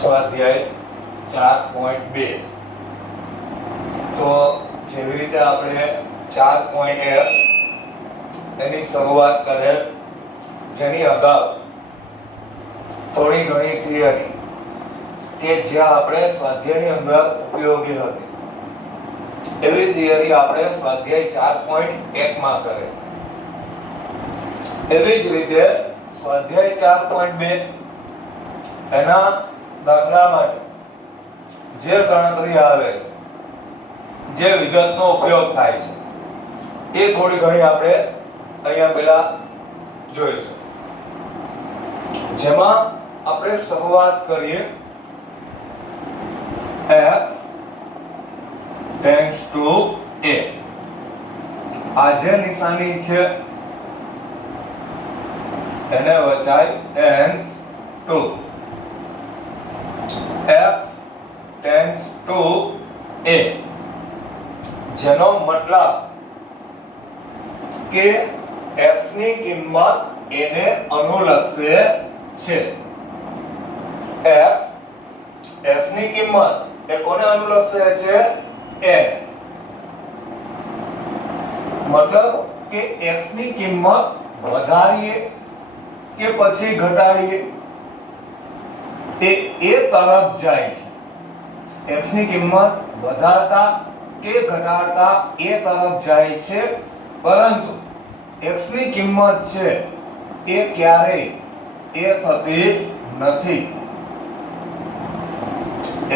સ્વાધ્યાય 4.2 તો જેવી રીતે આપણે 4.1 એની શરૂઆત કરેલ, જેની અગાઉ થોડી ઘણી થિયરી કે જ્યાં આપણે સ્વાધ્યાયની અંદર ઉપયોગી હતી, એવી થિયરી આપણે સ્વાધ્યાય 4.1 માં કરેલ. એવી જ રીતે સ્વાધ્યાય 4.2 એના દાખલા માટે જે ગણતરી આવે છે, જે વિગતનો ઉપયોગ થાય છે, એ થોડી ઘણી આપણે અહીંયા પહેલા જોઈશું. જેમાં આપણે શરૂઆત કરીએ x tends to a. આ જે નિશાની છે એને વચાય tends to. x tends to a, જેનો મતલબ કે x ની કિંમત a ને અનુલક્ષે છે. x ની કિંમત એ કોને અનુલક્ષે છે? a. મતલબ કે x ની કિંમત વધારીએ કે પછી ઘટાડીએ એ તરફ જાય છે. x ની કિંમત વધારતા કે ઘટાડતા એ તરફ જાય છે, પરંતુ x ની કિંમત છે એ ક્યારેય એ થતી નથી.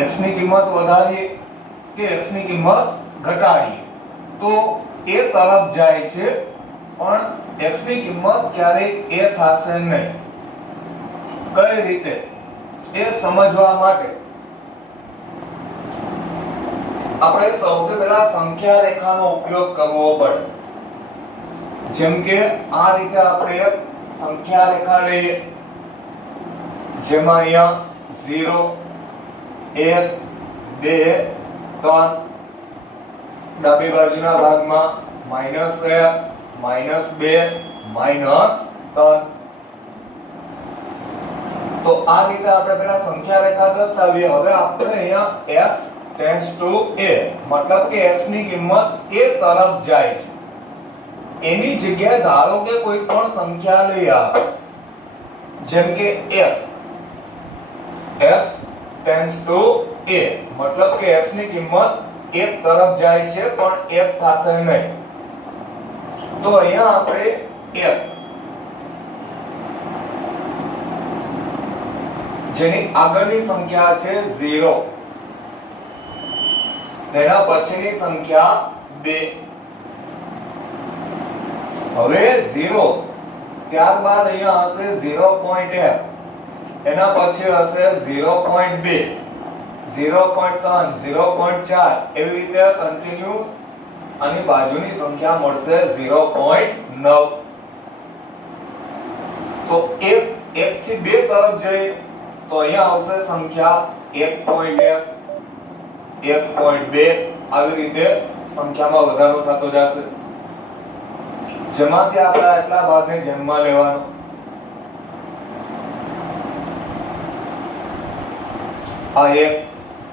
x ની કિંમત વધારીએ કે x ની કિંમત ઘટાડીએ તો એ તરફ જાય છે, પણ x ની કિંમત ક્યારેય એ થશે નહીં. કઈ રીતે એ સમજવા માટે આપણે સૌથી પહેલા સંખ્યા રેખાનો ઉપયોગ કરવો પડે. જેમ કે આ રીતે આપણે એક સંખ્યા રેખા લઈએ, જેમાં અહીંયા 0 1 2 3, ડાબી બાજુના ભાગમાં -1 -2 -3. તો આ રીતે આપણે પહેલા સંખ્યા રેખા દર્શાવીએ. હવે આપણે અહીંયા x tends to a, મતલબ કે x ની કિંમત a તરફ જાય છે. એની જગ્યાએ ધારો કે કોઈ પણ સંખ્યા લઈએ આપણે, જેમ કે 1. x tends to a, મતલબ કે x ની કિંમત 1 તરફ જાય છે, પણ 1 થશે નહીં. તો અહીંયા આપણે 1, જેની આગળની સંખ્યા છે 0, એના પછીની સંખ્યા 2. હવે 0 ત્યારબાદ અહીંયા હશે 0.1, એના પછી હશે 0.2, 0.3, 0.4, એવી રીતે કન્ટિન્યુ આની બાજુની સંખ્યા મળશે 0.9. તો 1 થી 2 તરફ જઈએ તો અહીંયા આવશે સંખ્યા 1.1, 1.2, આવી રીતે સંખ્યામાં વધારો થતો જશે, જેમાંથી આપણે આટલા ભાગને ધ્યાનમાં લેવાનો. આ 1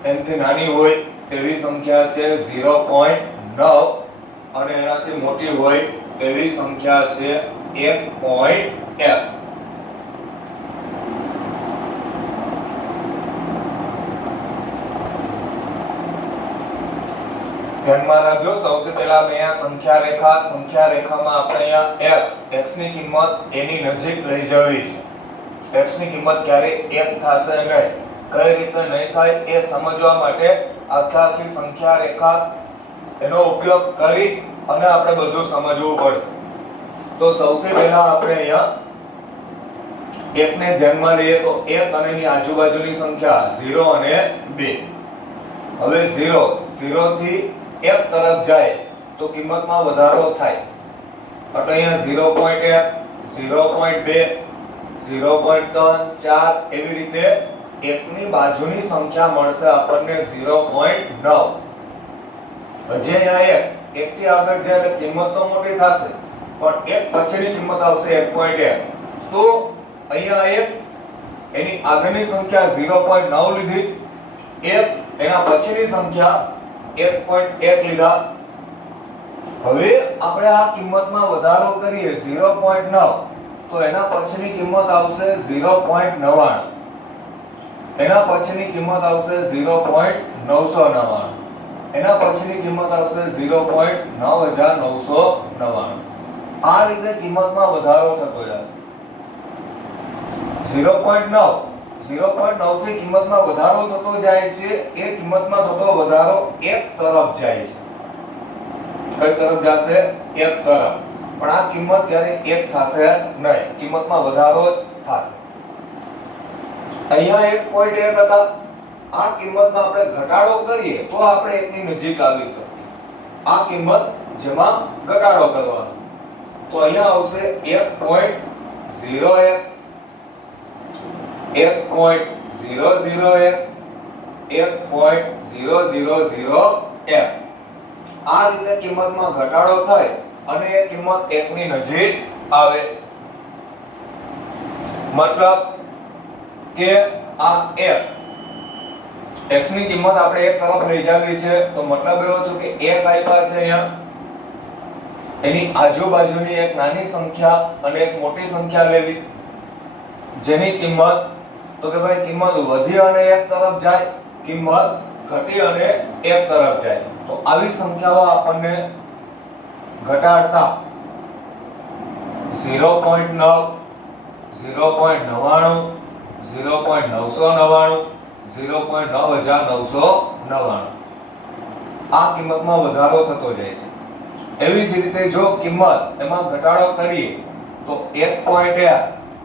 એનાથી નાની હોય તેવી સંખ્યા છે 0.9, અને એનાથી મોટી હોય તેવી સંખ્યા છે 1.1. ધ્યાનમાં રાખજો, સૌથી પહેલા મેં આ સંખ્યા રેખામાં આપણે અહીંયા x ની કિંમત a ની નજીક લઈ જવી છે. x ની કિંમત ક્યારે 1 થશે નહીં. કઈ રીતે નહીં થાય એ સમજવા માટે આખી સંખ્યા રેખા એનો ઉપયોગ કરી અને આપણે બધું સમજવું પડશે. તો સૌથી પહેલા આપણે અહીંયા 1 ને ધ્યાનમાં લઈએ તો 1 અને એની આજુબાજુની સંખ્યા 0 અને 2. હવે 0 થી 1 તરફ જાય તો કિંમતમાં વધારો થાય. એટલે અહીંયા 0.1, 0.2, 0.3, 4, એવી રીતે 1 ની બાજુની સંખ્યા મળશે આપણને 0.9. હજી અહીંયા 1 થી આગળ જાય એટલે કિંમત તો મોટી થશે, પણ 1 પછીની કિંમત આવશે 1.1. તો અહીંયા 1 એની આગળની સંખ્યા 0.9 લીધી, એના પછીની સંખ્યા 1.1 લીધા. હવે આપણે આ કિંમતમાં વધારો કરીએ 0.9 તો એના પછીની કિંમત આવશે 0.99, એના પછીની કિંમત આવશે 0.999, એના પછીની કિંમત આવશે 0.9999. આ રીતે કિંમતમાં વધારો થતો જશે. 0.9 થી કિંમતમાં વધારો થતો જાય છે. એ કિંમતમાં થતો વધારો એક તરફ જાય છે. કઈ તરફ જશે? એક તરફ. પણ આ કિંમત ત્યારે એક થશે નહીં, કિંમતમાં વધારો જ થશે. અહીંયા 1.1 હતા, આ કિંમતમાં આપણે ઘટાડો કરીએ તો આપણે 1 ની નજીક આવી શકીએ. આ કિંમત જેમાં ઘટાડો કરવાનો તો અહીંયા આવશે 1.01, 1.001, 1.0001. આ રીતે કિંમતમાં ઘટાડો થાય અને એ કિંમત 1 ની નજીક આવે. મતલબ કે આ 1 x ની કિંમત આપણે એક તરફ લઈ જાવી છે તો મતલબ એવો થયો કે 1 આપ્યા છે અહીંયા, એની આજુબાજુની એક નાની સંખ્યા અને એક મોટી સંખ્યા લેવી, જેની કિંમત તો કે ભાઈ કિંમત વધી અને એક તરફ જાય, કિંમત ઘટી અને એક તરફ જાય. તો આવી સંખ્યાઓ આપણને ઘટાડતા 0.9, 0.99, 0.999, 0.9999 આ કિંમતમાં વધારો થતો જાય છે. એવી જ રીતે જો કિંમત એમાં ઘટાડો કરીએ તો 1.1,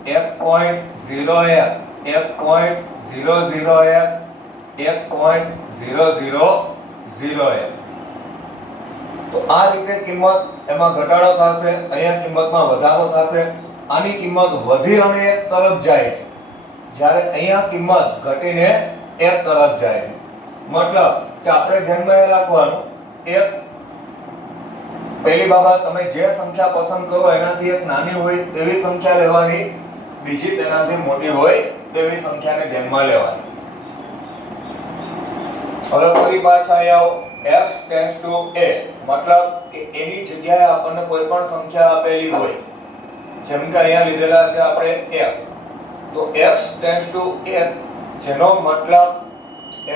1.01, 1.001, 1.0001. તો આ રીતે કિંમત એમાં ઘટાડો થશે, અહીંયા કિંમતમાં વધારો થશે. આની કિંમત વધી અને એક તરફ જાય છે, જ્યારે અહીંયા કિંમત ઘટીને એક તરફ જાય છે. મતલબ કે આપણે ધ્યાનમાં એ રાખવાનું, એક પહેલી બાબત તમે જે સંખ્યા પસંદ કરો એનાથી એક નાની હોય તેવી સંખ્યા લેવાની, બીજી તેનાથી મોટી હોય તેવી સંખ્યાને ધ્યાનમાં લેવાની. હવે ફરી પાછા અહીં આવો. x ટેન્ડ્સ ટુ a મતલબ કે એની જગ્યાએ આપણને કોઈ પણ સંખ્યા આપેલી હોય, જેમ કે અહીંયા લીધેલા છે આપણે 1, તો x ટેન્ડ્સ ટુ a જેનો મતલબ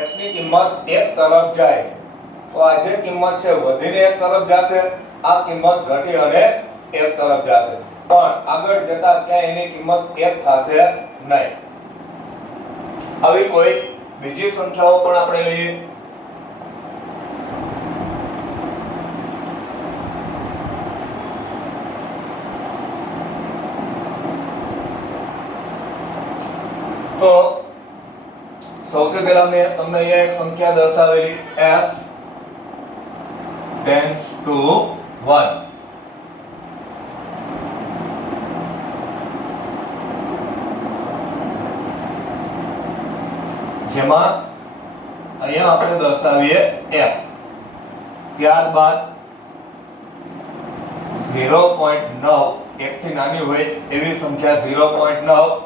x ની કિંમત એક તરફ જાય છે. તો આ જે કિંમત છે વધીને એક તરફ જશે, આ કિંમત ઘટી અને એક તરફ જશે, પણ આગળ જતા ક્યાં એની કિંમત એક થશે નહીં. આવી કોઈ બીજી સંખ્યાઓ પણ આપણે લઈએ. તો સૌથી પહેલા મેં તમને અહીંયા એક સંખ્યા દર્શાવેલી x ટેન્ડ્સ ટુ 1. જેમાં અહીંયા આપણે દર્શાવીએ f, ત્યારબાદ 0.9 1 થી નાની હોય એવી સંખ્યા 0.9,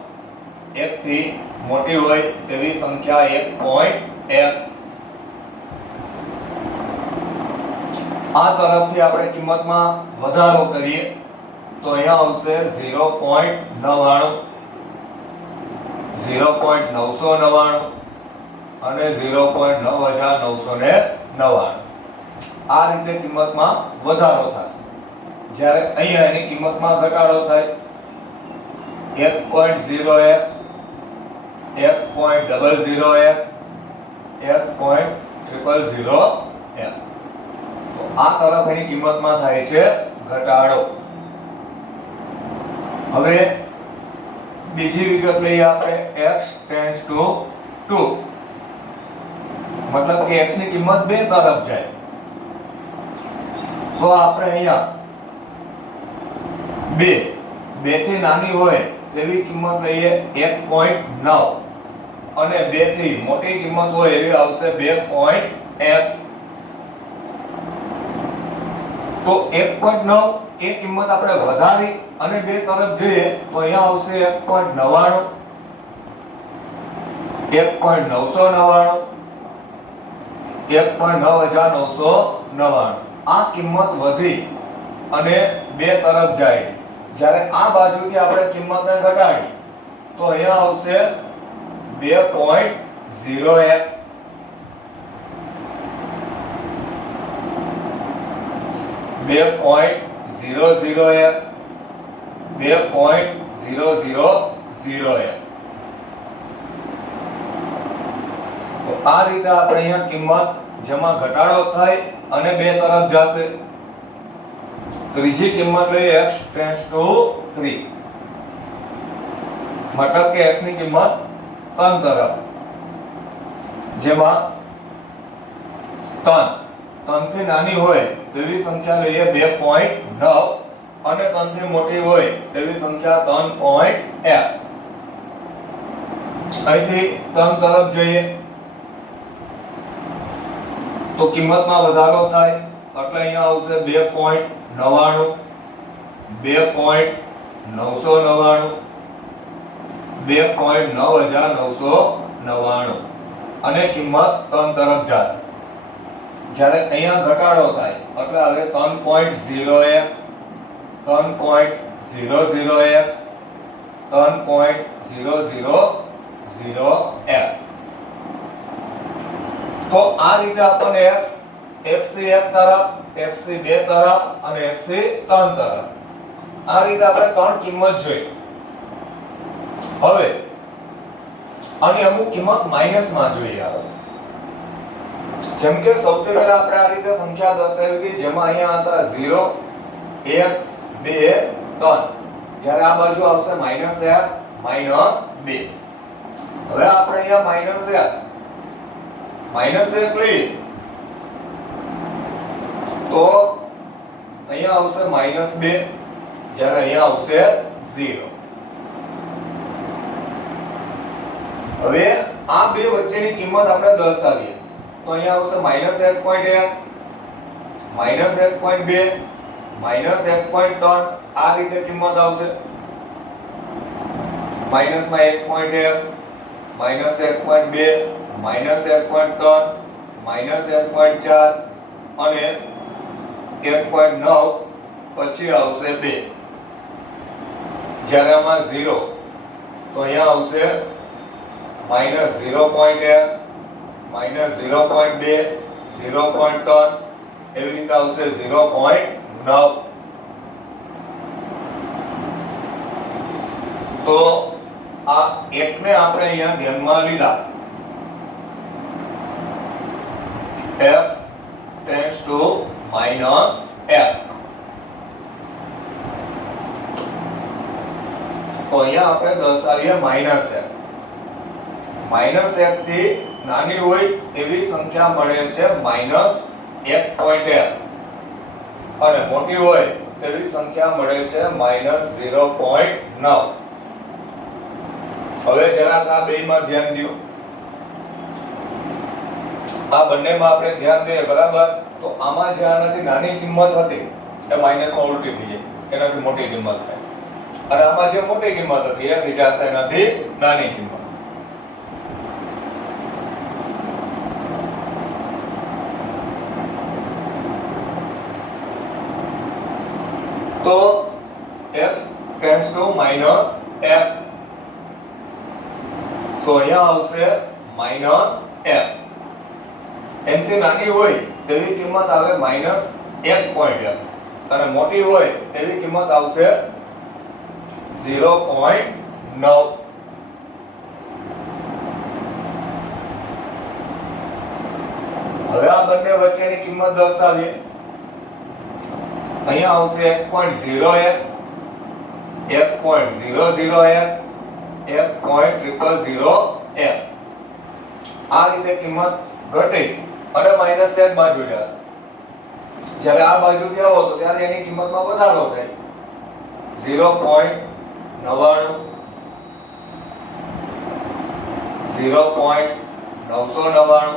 1 થી મોટી હોય તેવી સંખ્યા 1.1. આ તરફથી આપણે કિંમતમાં વધારો કરીએ તો અહીંયા આવશે 0.99, 0.999 અને 0.9999. આ રીતે કિંમતમાં વધારો થશે, જ્યારે અહીંયા એની કિંમતમાં ઘટાડો થાય 1.01, 1.001, 1.000. તો આ તરફ એની કિંમતમાં થાય છે ઘટાડો. હવે બીજી વિગત લઈએ આપણે, x ટેન્ડ્સ ટુ 2 મતલબ કે x ની કિંમત બે તરફ જાય. તો આપણે અહીંયા 2 થી નાની હોય તેવી કિંમત લઈએ 1.9 અને 2 થી મોટી કિંમત હોય એવી આવશે 2.1. તો 1.9 એ કિંમત આપણે વધારી અને બે તરફ જઈએ તો અહીંયા આવશે 1.99, 1.999 1.9999 આ કિંમત વધી અને 2 તરફ જાય છે. જ્યારે આ બાજુથી આપણે કિંમતને ઘટાડી તો અહીંયા આવશે 2.01 2.001 2.0001. તો આ રીતે આપણે અહીંયા કિંમત જેમાં ઘટાડો થાય અને 2 તરફ જશે. ત્રીજી કિંમત લઈએ x ટેન્ડ્સ ટુ 3, મતલબ કે x ની કિંમત 3 તરફ, જેમાં 3 થી નાની હોય તેવી સંખ્યા લઈએ 2.9 અને 3 થી મોટી હોય તેવી સંખ્યા 3.1. અહીંથી 3 તરફ જઈએ તો કિંમતમાં વધારો થાય એટલે અહીંયા આવશે 2.99 2.999 2.9999 અને કિંમત 3 તરફ જશે. જ્યારે અહીંયા ઘટાડો થાય એટલે હવે 3.01 3.001 3.0001. તો આ રીતે આપણને x થી 1 તરફ, x થી 2 તરફ અને x થી 3 તરફ આ રીતે આપણે 3 કિંમત જોઈ. હવે આની અમુક કિંમત માઈનસમાં જોઈએ. આવે જેમ કે સૌથી પહેલા આપણે આ રીતે સંખ્યા દર્શાવી હતી, જેમાં અહીંયા હતા 0 1 2 3. જ્યારે આ બાજુ આવશે -1 -2. હવે આપણે અહીંયા -1 લઈએ તો અહીંયા આવશે -2, જ્યારે અહીંયા આવશે 0. હવે આ બે વચ્ચેની કિંમત આપણે દર્શાવીએ તો અહીંયા આવશે -1.1 -1.2 -1.3. આ રીતે કિંમત આવશે. માઈનસમાં 1.1 -1.2 -1.3 -1.4 અને 1.9 પછી આવશે 2. જ્યારે આમાં 0 તો અહીંયા આવશે -0.1 -0.2 0.3 એવી રીતે આવશે 0.9. તો આ એકને આપણે અહીંયા ધ્યાનમાં લીધા. x tends to -f. તો અહીંયા આપણે દર્શાવીએ -f. -1 થી નાની હોય એવી સંખ્યા મળે છે -1.1 અને મોટી હોય તેવી સંખ્યા મળે છે -0.9. હવે જરાક આ બેયમાં ધ્યાન દો. આ બંનેમાં આપણે ધ્યાન દઈએ બરાબર. તો આમાં જે આનાથી નાની કિંમત હતી એ માઈનસમાં ઉલટી થઈ જાય, એનાથી મોટી કિંમત થાય. અને આમાં જે મોટી કિંમત હતી એ થઈ જશે એનાથી નાની કિંમત. તો x tends to -f. તો અહીંયા આવશે -f. એનથી નાની હોય તેવી કિંમત આવે -1.1 અને મોટી હોય તેવી કિંમત આવશે 0.9. હવે આ બંને વચ્ચેની કિંમત દર્શાવીએ. અહીંયા આવશે 1.01 1.001 1.000. આ રીતે કિંમત ઘટી અને -1 બાજુ જશે. જ્યારે આ બાજુથી આવો તો ત્યારે એની કિંમતમાં વધારો થાય. 0.99 0.999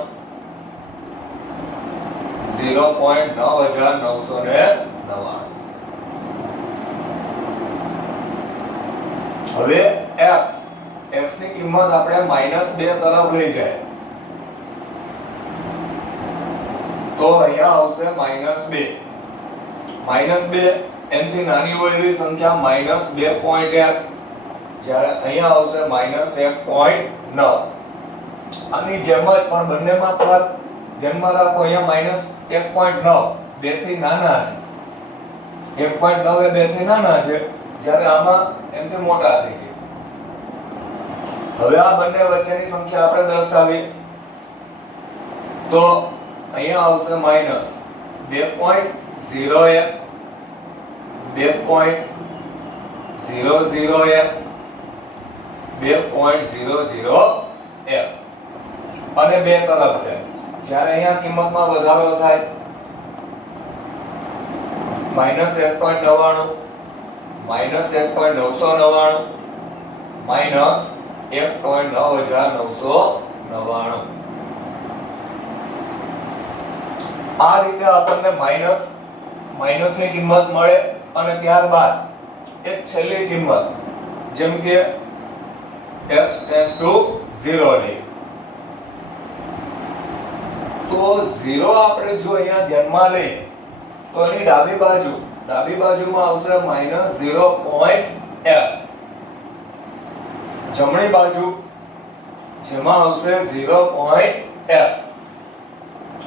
0.9999. હવે x x ની કિંમત આપણે -2 તરફ લઈ જાય તો અહીંયા આવશે -2. -2 એનથી નાની હોય એવી સંખ્યા -2.1, જ્યારે અહીંયા આવશે -1.9. આની જેમ જ પણ બંનેમાં ફરક ધ્યાનમાં રાખો. અહીંયા -1.9 2 થી નાના છે, 1.9 એ 2 થી નાના છે, જ્યારે આમાં એનથી મોટા થઈ છે. હવે આ બંને વચ્ચેની સંખ્યા આપણે દર્શાવીએ તો અહીંયા આવશે -2.01, 2.001, 2.001 અને 2 તરફ છે. જ્યારે અહીંયા કિંમતમાં વધારો થાય -1.99, -1.999, -1.9999. આ રીતે આપણને માઈનસની કિંમત મળે અને ત્યારબાદ એક છેલ્લી કિંમત જેમ કે x → 0 લે તો 0 આપણે જો અહીંયા ધ્યાનમાં લઈએ તો એની ડાબી બાજુમાં આવશે -0.f, જમણી બાજુ જેમાં આવશે 0.f.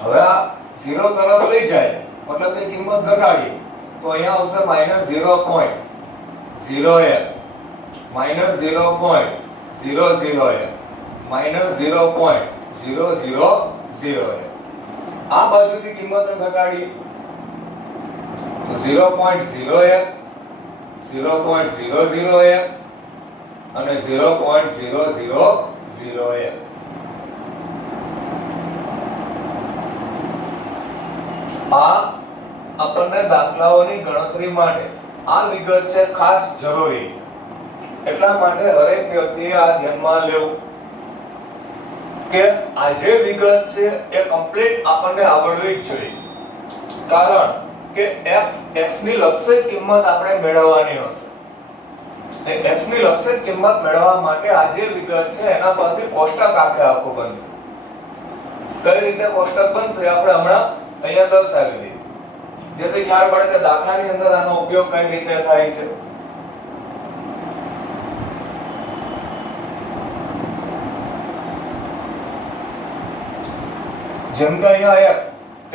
હવે આ 0 તરફ લઈ જાય મતલબ કે કિંમત ઘટાડીએ તો અહીંયા આવશે -0.0f, -0.001, -0.001. આ બાજુથી કિંમતને ઘટાડીએ તો 0.01, 0.001 અને 0.0001. આ આપણને દાખલાઓની ગણતરી માટે આ વિગત છે ખાસ જરૂરી છે. એટલા માટે દરેક વ્યક્તિએ આ ધ્યાનમાં લેવું કે આ જે વિગત છે એ કમ્પ્લીટ આપણને આવડવી જ જોઈએ. કારણ કે x ની લક્ષિત કિંમત આપણે મેળવવાની હશે. x ની લક્ષિત કિંમત મેળવવા માટે આ જે વિગત છે એના પરથી કોષ્ટક આખું બનશે. કઈ રીતે કોષ્ટક બનશે આપણે હમણાં અહીંયા દર્શાવી દઈએ જેથી ખ્યાલ પડે કે દાખલાની અંદર આનો ઉપયોગ કઈ રીતે થાય છે. જેમ કે અહીંયા x →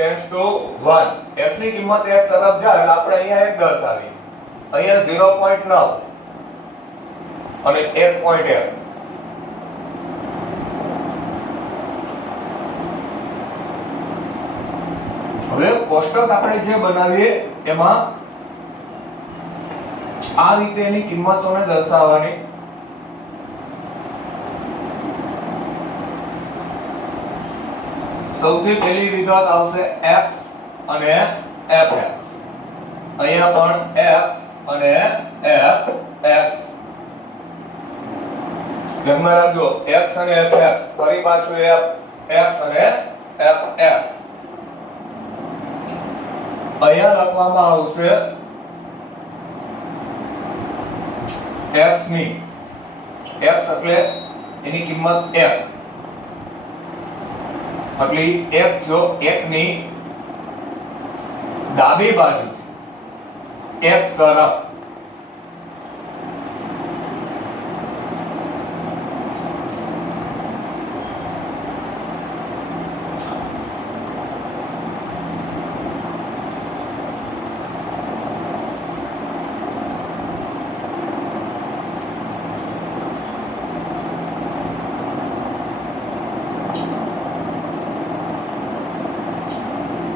1, x ની કિંમત 1 તરફ જાય એટલે આપણે અહીંયા 1 દર્શાવીએ. અહીંયા 0.9 અને 1.1. હવે કોષ્ટક આપણે જે બનાવીએ એમાં આ રીતે એની કિંમતોને દર્શાવવાની. સૌથી પહેલી વિગત આવશે x અને fx. અહીંયા પણ x અને fx. ધ્યાનમાં રાખજો x અને fx, ફરી પાછું x અને fx. અહીંયા લખવામાં આવશે x ની, x એટલે એની કિંમત 1 એટલે 1 જો 1 ની ડાબી બાજુથી 1 તરફ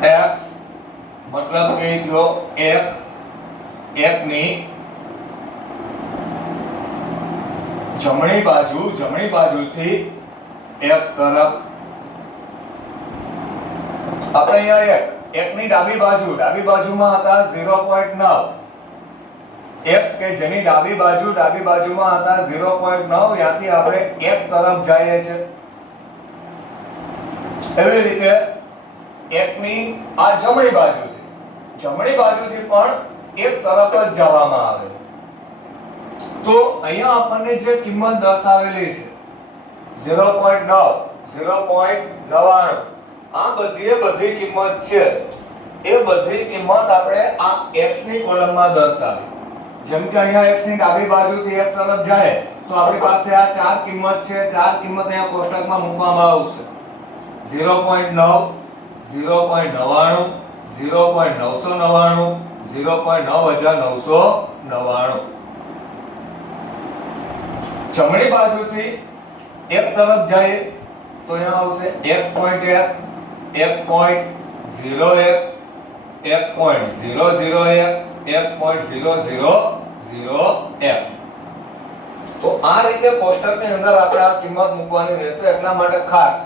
x મતલબ કે થયો 1 ની જમણી બાજુથી 1 તરફ. આપણે અહીંયા 1 ની ડાબી બાજુમાં હતા 0.9. 1 કે જેની ડાબી બાજુમાં હતા 0.9, ત્યાંથી આપણે 1 તરફ જઈએ છે. એવી રીતે 1 ની આ જમણી બાજુથી પણ 1 તરફ જ જવામાં આવે. તો અહીંયા આપણને જે કિંમત દર્શાવેલી છે 0.9 0.99 આ બધી કિંમત છે એ બધી કિંમત આપણે આ x ની કોલમમાં દર્શાવી. જેમ કે અહીંયા x ની ડાબી બાજુથી એક તરફ જાય તો આપણી પાસે આ ચાર કિંમત છે. ચાર કિંમત અહીંયા કોષ્ટકમાં મૂકવામાં આવશે. 0.9 0.99 0.999 0.9999. જમણી બાજુથી એક તરફ જાય તો અહીંયા આવશે 1.1 1.01 1.001 1.0001. તો આ રીતે કોષ્ટકની અંદર આપણે આ કિંમત મૂકવાની રહેશે. એટલા માટે ખાસ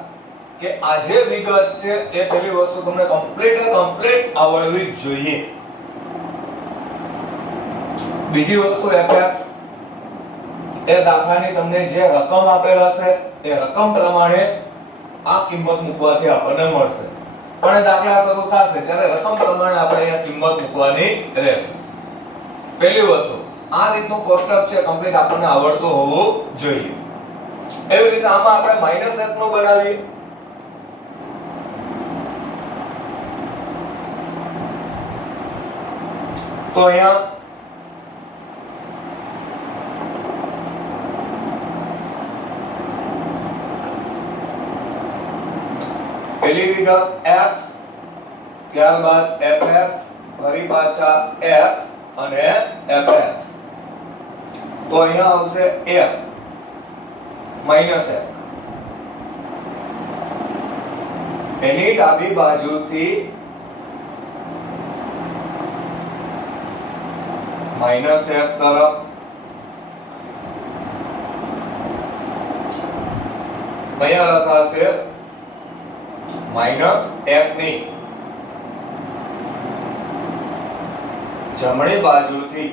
કે આ જે વિગત છે એ પેલી વસ્તુ તમને કમ્પ્લીટ આવડવી જ જોઈએ. બીજી વસ્તુ fx એ દાખલાની તમને જે રકમ આપેલ હશે એ રકમ પ્રમાણે આ કિંમત મૂકવાથી આપણને મળશે. પણ દાખલા શરૂ થશે ત્યારે રકમ પ્રમાણે આપણે અહીંયા કિંમત મૂકવાની રહેશે. પહેલી વસ્તુ આ રીતનું કોષ્ટક છે કમ્પ્લીટ આપણને આવડતું હોવું જોઈએ. એવી રીતે આમાં આપણે -1 નું બનાવીએ. તો અહીંયા પહેલી વિગત x ત્યારબાદ fx ફરી પાછા x અને fx. તો અહીંયા આવશે 1 -1 એની ડાબી બાજુથી -1 તરફ અહીંયા લખાશે -1 ની જમણી બાજુથી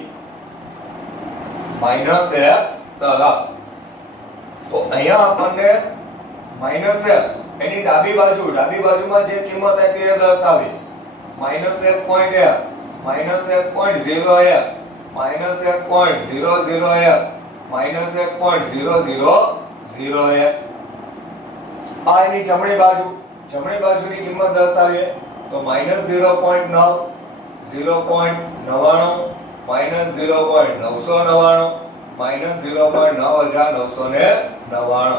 -1 તરફ. તો અહીંયા આપણને -1 એની ડાબી બાજુમાં જે કિંમત આપી એ દર્શાવી. -1.1 -1.01 -1.001 -1.0001. આ એની જમણી બાજુની કિંમત દર્શાવીએ તો -0.9 0.99 -0.999 -0.9999.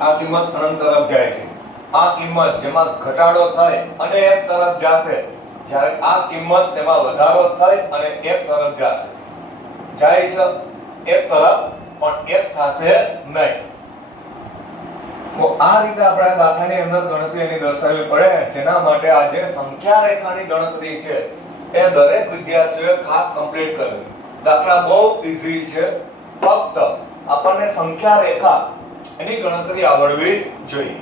આ કિંમત અનંત તરફ જાય છે. આ કિંમત જેમાં ઘટાડો થાય અને એક તરફ જશે, જ્યારે આ કિંમત તેમાં વધારો થાય અને એક તરફ જશે. જાય છે એક તરફ પણ એક થશે નહીં. તો આ રીતે આપણે દાખલાની અંદર ગણતરી એની દર્શાવવી પડે, જેના માટે આ જે સંખ્યા રેખાની ગણતરી છે એ દરેક વિદ્યાર્થીઓએ ખાસ કમ્પ્લીટ કરવી. દાખલા બહુ ઈઝી છે, ફક્ત આપણને સંખ્યા રેખા એની ગણતરી આવડવી જોઈએ.